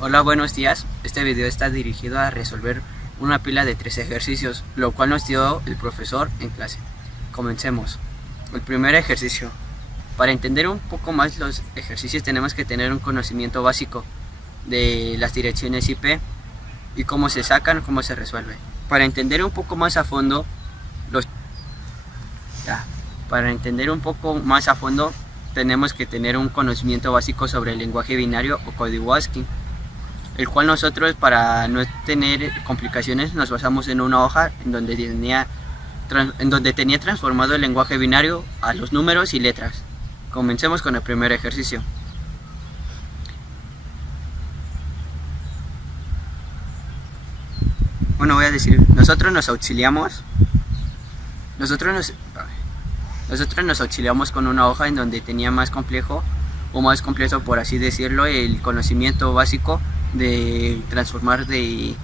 Hola, buenos días. Este video está dirigido a resolver una pila de 3 ejercicios, lo cual nos dio el profesor en clase. Comencemos. El primer ejercicio. Para entender un poco más los ejercicios tenemos que tener un conocimiento básico de las direcciones IP y cómo se sacan, cómo se resuelve. Para entender un poco más a fondo tenemos que tener un conocimiento básico sobre el lenguaje binario o código ASCII, el cual nosotros, para no tener complicaciones, nos basamos en una hoja en donde tenía transformado el lenguaje binario a los números y letras. Comencemos con el primer ejercicio. Bueno, voy a decir, nosotros nos auxiliamos con una hoja en donde tenía más complejo o más completo, por así decirlo, el conocimiento básico de transformar de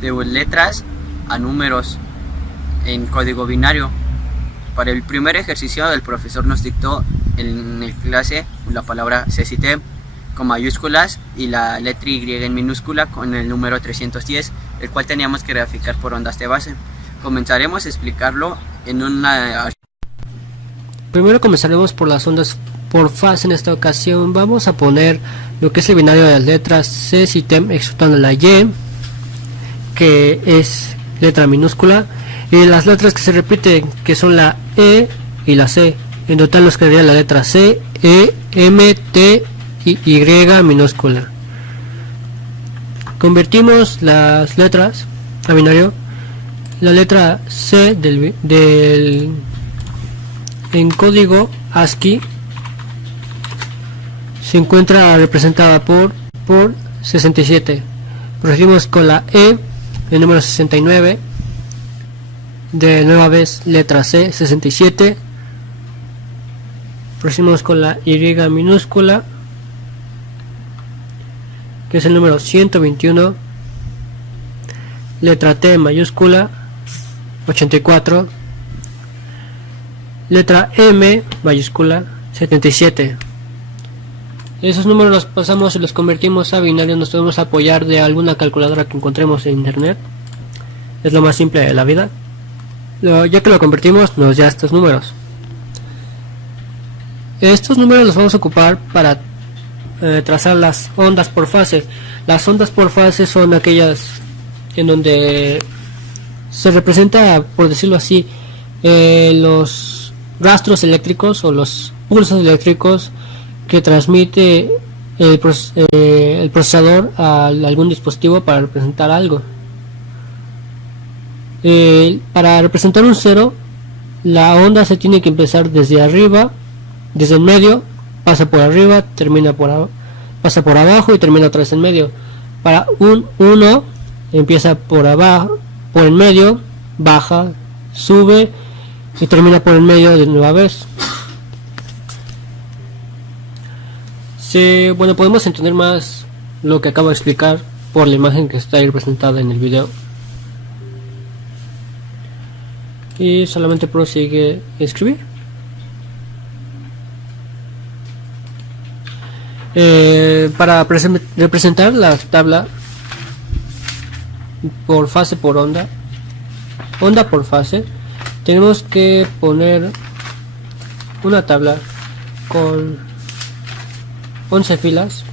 letras a números en código binario. Para el primer ejercicio el profesor nos dictó en el clase la palabra CCT con mayúsculas y la letra Y en minúscula con el número 310, el cual teníamos que graficar por ondas de base. Comenzaremos a explicarlo en una... Primero comenzaremos por las ondas por fase. En esta ocasión vamos a poner lo que es el binario de las letras C y TEM, exceptuando la Y, que es letra minúscula, y las letras que se repiten, que son la E y la C. En total nos quedaría la letra C, E, M, T y Y minúscula. Convertimos las letras a binario. La letra C en código ASCII se encuentra representada por 67. Proseguimos con la E, el número 69, de nueva vez letra C, 67. Proseguimos con la Y minúscula, que es el número 121, letra T mayúscula, 84, letra M mayúscula, 77. Esos números los pasamos y los convertimos a binario. Nos podemos apoyar de alguna calculadora que encontremos en internet. Es lo más simple de la vida. Ya que lo convertimos, nos da estos números. Estos números los vamos a ocupar para trazar las ondas por fase. Las ondas por fase son aquellas en donde se representa, por decirlo así, los rastros eléctricos o los pulsos eléctricos que transmite el procesador a algún dispositivo para representar algo. Para representar un 0, la onda se tiene que empezar desde arriba, desde el medio, pasa por arriba, pasa por abajo y termina otra vez en medio. Para un 1 empieza por abajo, por el medio, baja, sube y termina por el medio de nueva vez. Bueno, podemos entender más lo que acabo de explicar por la imagen que está ahí representada en el video. Y solamente prosigue a escribir. Para representar la tabla por fase por onda por fase, tenemos que poner una tabla con 11 filas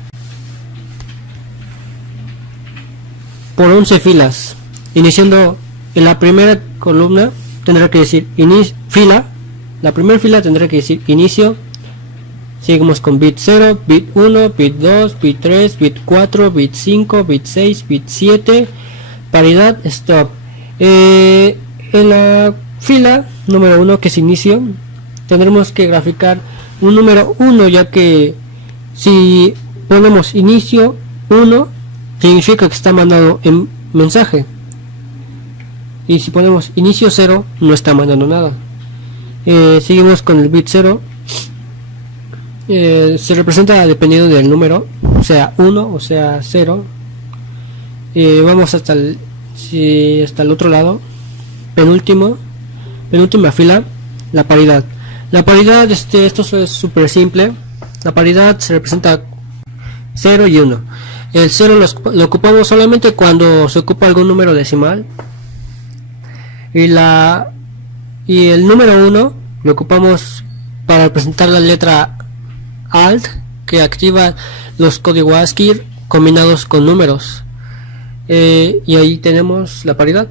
por 11 filas. Iniciando en la primera columna tendrá que decir fila. La primera fila tendrá que decir inicio. Seguimos con bit 0, bit 1, bit 2, bit 3, bit 4, bit 5, bit 6, bit 7, paridad, stop. En la fila número 1, que es inicio, tendremos que graficar un número 1, ya que si ponemos inicio 1 significa que está mandando en mensaje, y si ponemos inicio 0 no está mandando nada. Seguimos con el bit 0. Se representa dependiendo del número, o sea 1 o sea 0. Vamos hasta el otro lado, penúltima fila, la paridad. Esto es súper simple. La paridad se representa 0 y 1. El 0 lo ocupamos solamente cuando se ocupa algún número decimal. Y el número 1 lo ocupamos para representar la letra Alt, que activa los códigos ASCII combinados con números. Y ahí tenemos la paridad.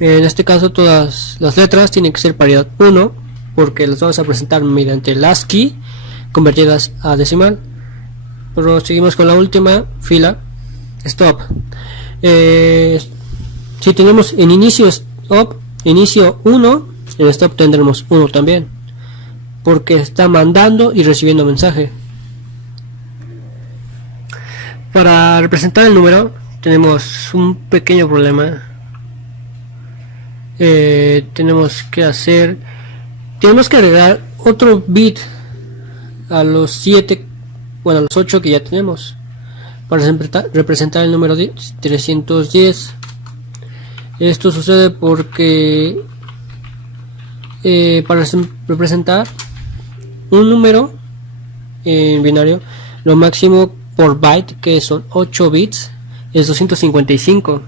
En este caso todas las letras tienen que ser paridad 1, porque las vamos a presentar mediante el ASCII convertidas a decimal. Pero seguimos con la última fila, stop. Si tenemos en inicio stop, inicio 1, en stop tendremos 1 también, porque está mandando y recibiendo mensaje. Para representar el número tenemos un pequeño problema. Tenemos que agregar otro bit a los 7, bueno, a los 8 que ya tenemos, para representar el número 310. Esto sucede porque para representar un número en binario, lo máximo por byte, que son 8 bits, es 255.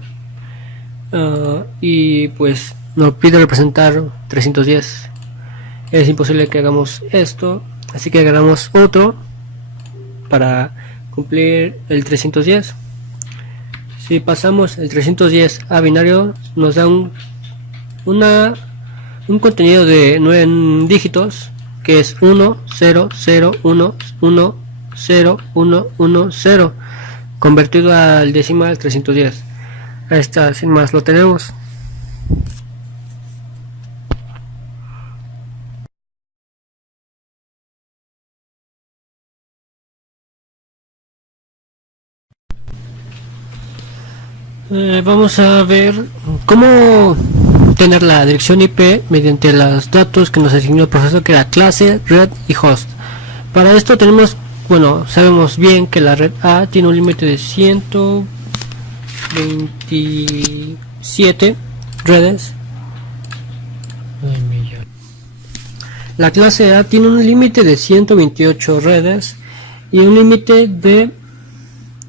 Y pues nos pide representar 310. Es imposible que hagamos esto, así que agregamos otro para cumplir el 310. Si pasamos el 310 a binario, nos da un contenido de 9 dígitos, que es 1 0 0 1 1 0 1 1 0, convertido al decimal 310. Ahí está, sin más lo tenemos. Vamos a ver cómo tener la dirección IP mediante los datos que nos asignó el profesor, que era clase, red y host. Para esto tenemos, bueno, sabemos bien que la red A tiene un límite de 127 redes. La clase A tiene un límite de 128 redes y un límite de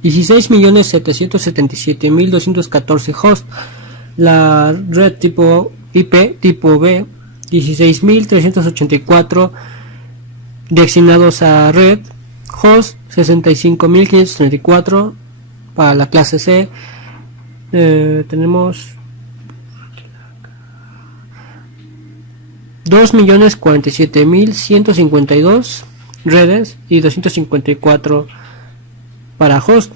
16.777.214 hosts. La red tipo IP tipo B, 16.384 designados a red. Host, 65.534 para la clase C. Tenemos 2.047.152 redes y 254 para host.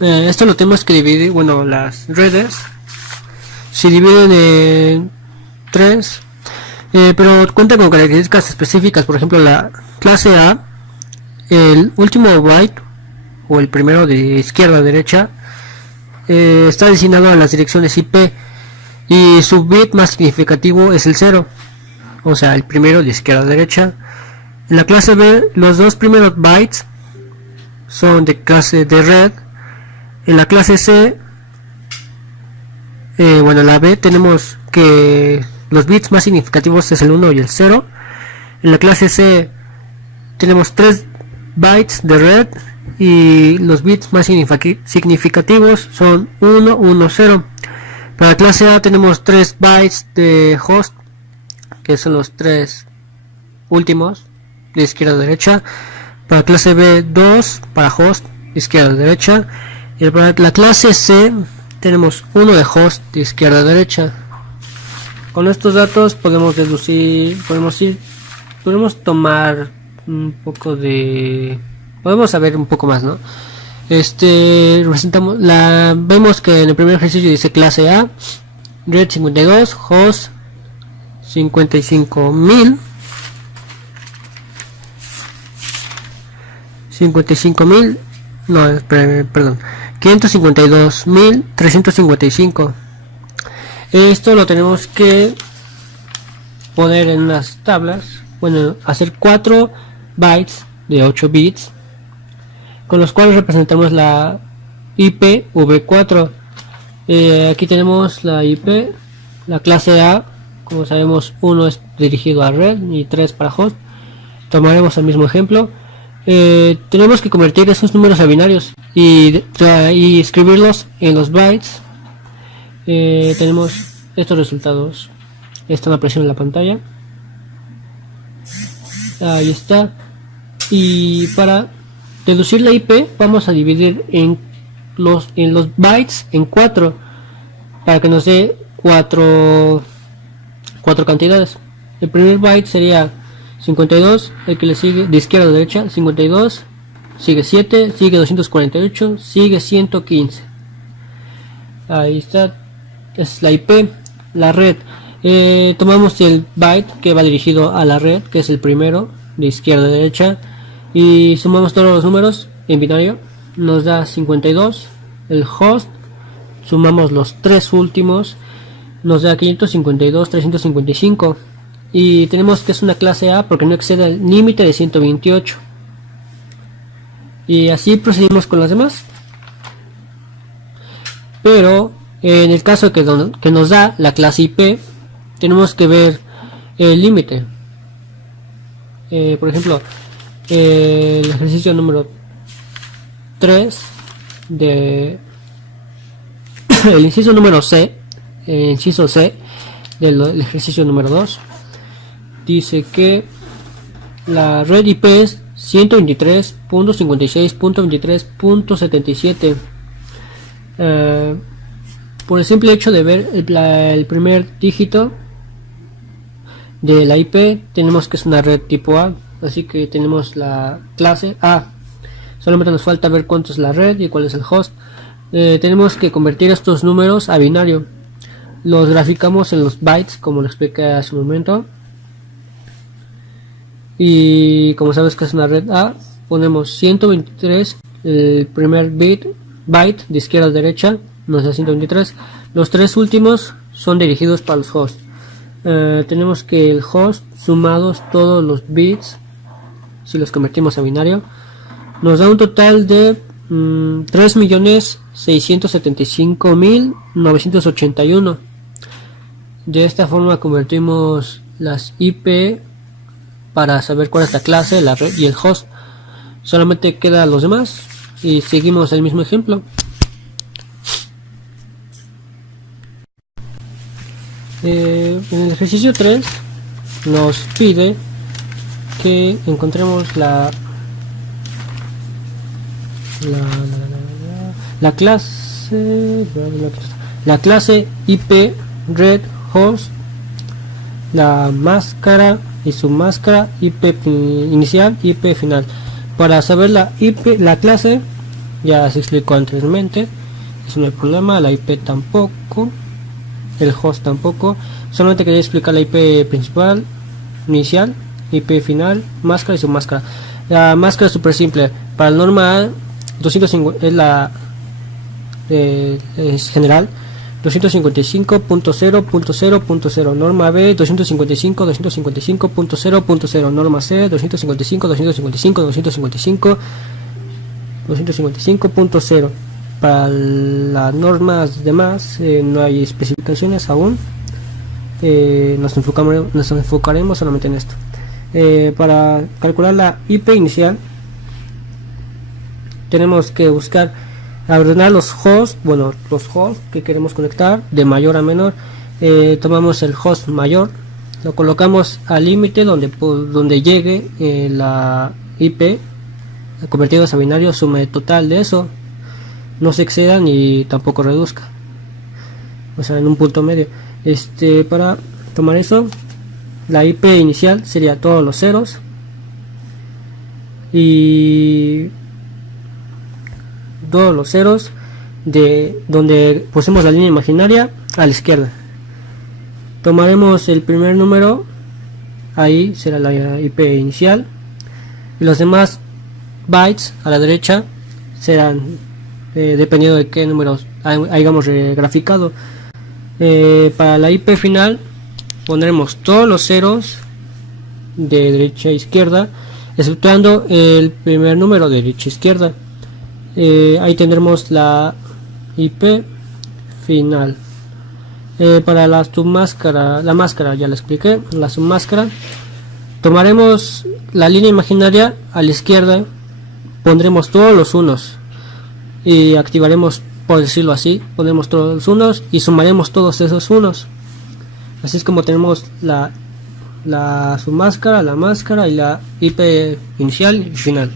Esto lo tenemos que dividir, bueno, las redes se dividen en 3, pero cuenta con características específicas. Por ejemplo, la clase A, el último byte o el primero de izquierda a derecha está destinado a las direcciones IP y su bit más significativo es el 0, o sea, el primero de izquierda a derecha. En la clase B, los dos primeros bytes son de clase de red. En la clase C, bueno, la B, tenemos que los bits más significativos es el 1 y el 0. En la clase C tenemos 3 bytes de red y los bits más significativos son 1 1 0. Para la clase A tenemos 3 bytes de host, que son los 3 últimos de izquierda a derecha. Para la clase B, 2 para host, izquierda a derecha. Y para la clase C tenemos 1 de host de izquierda a derecha. Con estos datos podemos deducir, podemos tomar un poco de, podemos saber un poco más, ¿no? Vemos que en el primer ejercicio dice clase A, red 52, host 55.000, 552.355. Esto lo tenemos que poner en unas tablas, bueno, hacer 4 bytes de 8 bits, con los cuales representamos la IP v4. Aquí tenemos la IP, la clase A, como sabemos 1 es dirigido a red y 3 para host. Tomaremos el mismo ejemplo. tenemos que convertir esos números a binarios y escribirlos en los bytes. Tenemos estos resultados, están apareciendo en la pantalla. Ahí está. Y para deducir la IP vamos a dividir en los bytes en 4 para que nos dé 4 cantidades. El primer byte sería 52, el que le sigue de izquierda a derecha 52, sigue 7, sigue 248, sigue 115. Ahí está, es la IP. La red, tomamos el byte que va dirigido a la red, que es el primero de izquierda a derecha, y sumamos todos los números en binario, nos da 52. El host, sumamos los tres últimos, nos da 552, 355, y tenemos que es una clase A porque no excede el límite de 128, y así procedimos con las demás. Pero en el caso que nos da la clase IP, tenemos que ver el límite. Por ejemplo, el ejercicio número 3 de el inciso número C, inciso C del ejercicio número 2, dice que la red IP es 123.56.23.77. Por el simple hecho de ver el primer dígito de la IP, tenemos que es una red tipo A, así que tenemos la clase A. Solamente nos falta ver cuánto es la red y cuál es el host. Tenemos que convertir estos números a binario. Los graficamos en los bytes, como lo expliqué hace un momento. Y como sabes que es una red A, ponemos 123, el primer byte de izquierda a derecha, nos da 123. Los tres últimos son dirigidos para los hosts. Tenemos que el host, sumados todos los bits, si los convertimos a binario, nos da un total de 3.675.981. De esta forma convertimos las IP para saber cuál es la clase, la red y el host. Solamente quedan los demás y seguimos el mismo ejemplo. En el ejercicio 3 nos pide que encontremos la clase IP red host, la máscara y su máscara, IP inicial, IP final. Para saber la IP, la clase ya se explicó anteriormente, eso no hay problema. La IP tampoco, el host tampoco. Solamente quería explicar la IP principal, inicial, IP final, máscara y su máscara. La máscara es súper simple. Para la norma A 250 es la es general, 255.0.0.0, norma B 255.0.0.0, norma C 255.0. Para las normas demás no hay especificaciones aún. Nos enfocaremos solamente en esto. Para calcular la IP inicial tenemos que ordenar los hosts, los hosts que queremos conectar de mayor a menor. Tomamos el host mayor, lo colocamos al límite donde llegue la IP convertidos a binario, suma el total de eso, no se exceda ni tampoco reduzca, o sea, en un punto medio. Para tomar eso, la IP inicial sería todos los ceros y todos los ceros de donde pusimos la línea imaginaria a la izquierda. Tomaremos el primer número, ahí será la IP inicial, y los demás bytes a la derecha serán dependiendo de qué números hayamos graficado. Para la IP final pondremos todos los ceros de derecha a izquierda, exceptuando el primer número de derecha a izquierda. Ahí tendremos la IP final. Para la submáscara, la máscara ya la expliqué. La submáscara, tomaremos la línea imaginaria a la izquierda pondremos todos los unos y activaremos, por decirlo así, pondremos todos los unos y sumaremos todos esos unos. Así es como tenemos la submáscara, la máscara y la IP inicial y final.